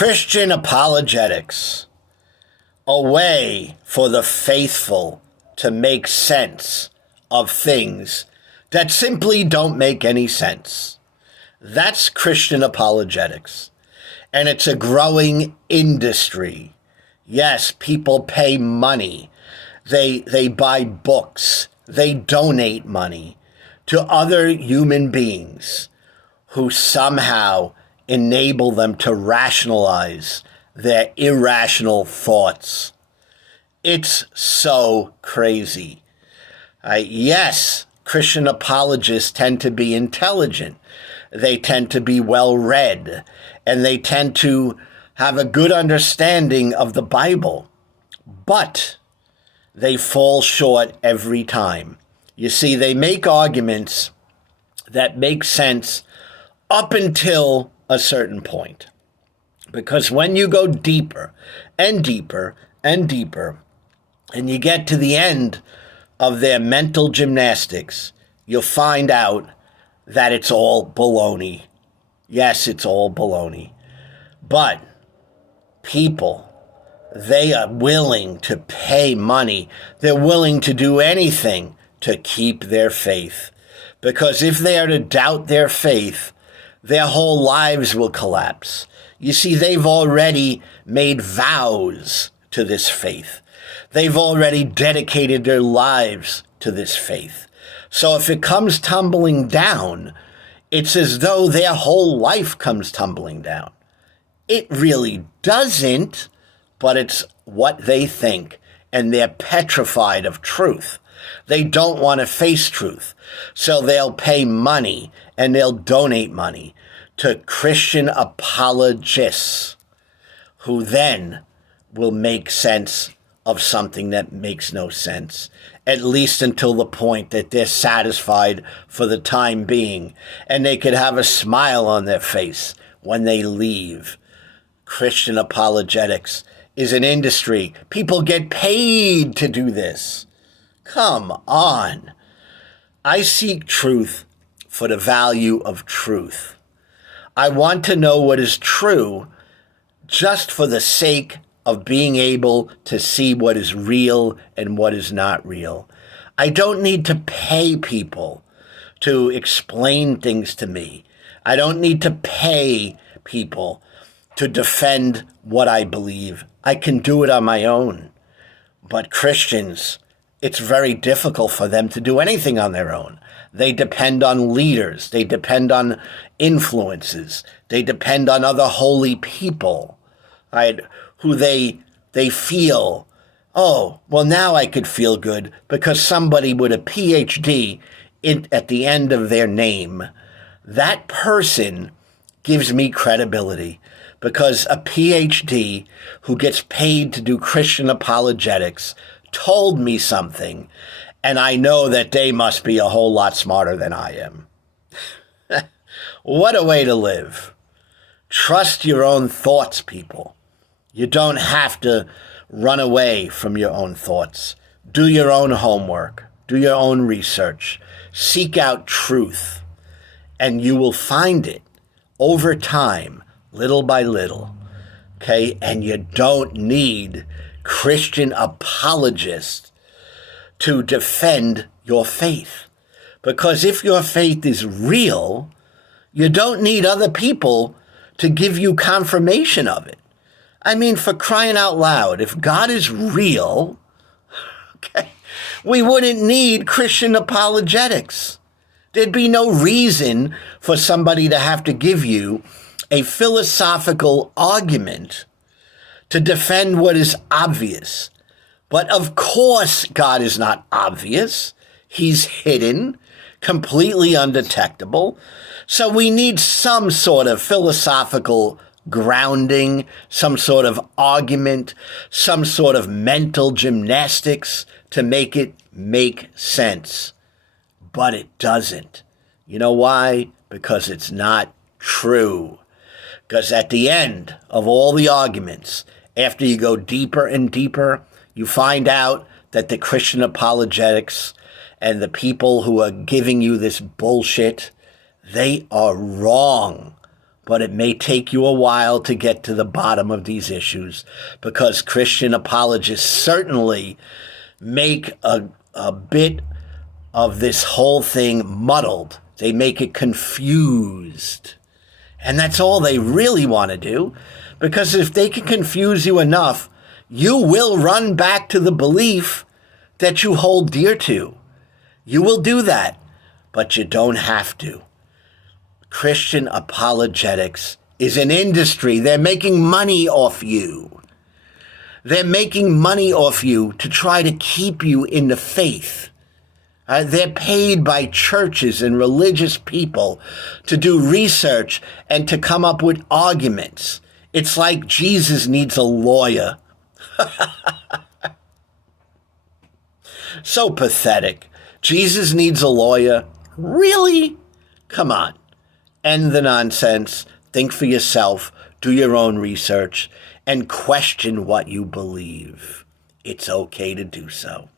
Christian apologetics, a way for the faithful to make sense of things that simply don't make any sense. That's Christian apologetics. And it's a growing industry. Yes, people pay money. They buy books. They donate money to other human beings who somehow enable them to rationalize their irrational thoughts. It's so crazy. Yes, Christian apologists tend to be intelligent. They tend to be well-read, and they tend to have a good understanding of the Bible. But they fall short every time. You see, they make arguments that make sense up until a certain point. Because when you go deeper and deeper and deeper, and you get to the end of their mental gymnastics, you'll find out that it's all baloney. Yes, it's all baloney. But people, they are willing to pay money. They're willing to do anything to keep their faith. Because if they are to doubt their faith, their whole lives will collapse. You see, they've already made vows to this faith. They've already dedicated their lives to this faith. So if it comes tumbling down, it's as though their whole life comes tumbling down. It really doesn't, but it's what they think, and they're petrified of truth. They don't want to face truth, so they'll pay money and they'll donate money to Christian apologists who then will make sense of something that makes no sense, at least until the point that they're satisfied for the time being, and they could have a smile on their face when they leave. Christian apologetics is an industry. People get paid to do this. Come on. I seek truth for the value of truth. I want to know what is true just for the sake of being able to see what is real and what is not real. I don't need to pay people to explain things to me. I don't need to pay people to defend what I believe. I can do it on my own. But Christians, it's very difficult for them to do anything on their own. They depend on leaders. They depend on influences. They depend on other holy people, right, who they feel, oh, well, now I could feel good because somebody with a PhD at the end of their name. That person gives me credibility because a PhD who gets paid to do Christian apologetics told me something, and I know that they must be a whole lot smarter than I am. What a way to live. Trust your own thoughts, people. You don't have to run away from your own thoughts. Do your own homework. Do your own research. Seek out truth, and you will find it over time, little by little. Okay? And you don't need Christian apologists to defend your faith. Because if your faith is real, you don't need other people to give you confirmation of it. I mean, for crying out loud, if God is real, okay, we wouldn't need Christian apologetics. There'd be no reason for somebody to have to give you a philosophical argument to defend what is obvious. But of course, God is not obvious. He's hidden, completely undetectable. So we need some sort of philosophical grounding, some sort of argument, some sort of mental gymnastics to make it make sense. But it doesn't. You know why? Because it's not true. Because at the end of all the arguments, after you go deeper and deeper, you find out that the Christian apologetics and the people who are giving you this bullshit, they are wrong. but it may take you a while to get to the bottom of these issues, because Christian apologists certainly make a bit of this whole thing muddled. They make it confused. And that's all they really want to do, because if they can confuse you enough, you will run back to the belief that you hold dear to. You will do that, but you don't have to. Christian apologetics is an industry. They're making money off you. They're making money off you to try to keep you in the faith. They're paid by churches and religious people to do research and to come up with arguments. It's like Jesus needs a lawyer. So pathetic. Jesus needs a lawyer? Really? Come on. End the nonsense. Think for yourself. Do your own research. And question what you believe. It's okay to do so.